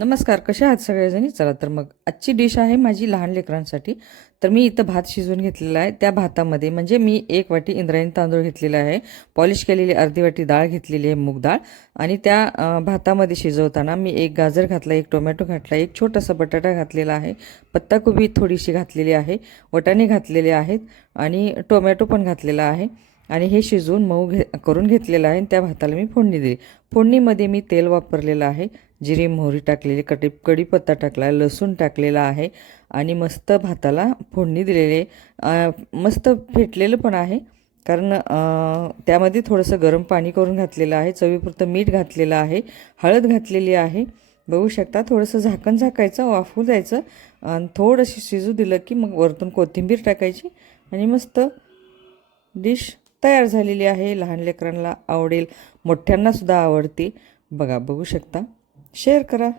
नमस्कार, कशा आहात सगळेजणी? चला तर मग आजची डिश आहे माझी लहान लेकरांसाठी. तर मी इथं भात शिजवून घेतलेला आहे. त्या भातामध्ये म्हणजे मी 1 वाटी इंद्रायणी तांदूळ घेतलेला आहे. पॉलिश केलेली अर्धी वाटी डाळ घेतलेली आहे, मूग डाळ. आणि त्या भातामध्ये शिजवताना मी 1 गाजर घातला, 1 टोमॅटो घातला, 1 छोटासा बटाटा घातलेला आहे, पत्ताकोबी थोडीशी घातलेली आहे, वाटाणे घातलेले आहेत आणि टोमॅटो पण घातलेला आहे. आणि हे शिजवून मऊ करून घेतलेलं आहे आणि त्या भाताला मी फोडणी दिली. फोडणीमध्ये मी तेल वापरलेलं आहे, जिरे मोहरी टाकलेली, कढीपत्ता टाकला, लसूण टाकलेला आहे आणि मस्त भाताला फोडणी दिलेली आहे. मस्त फेटलेलं पण आहे, कारण त्यामध्ये थोडंसं गरम पाणी करून घातलेलं आहे, चवीपुरतं मीठ घातलेलं आहे, हळद घातलेली आहे. बघू शकता. थोडंसं झाकण झाकायचं, वाफू द्यायचं आणि थोडंसं शिजू दिलं की मग वरतून कोथिंबीर टाकायची आणि मस्त डिश तयार झालेली आहे. लहान लेकरांना आवडेल, मोठ्यांनासुद्धा आवडते. बघू शकता. शेअर करा.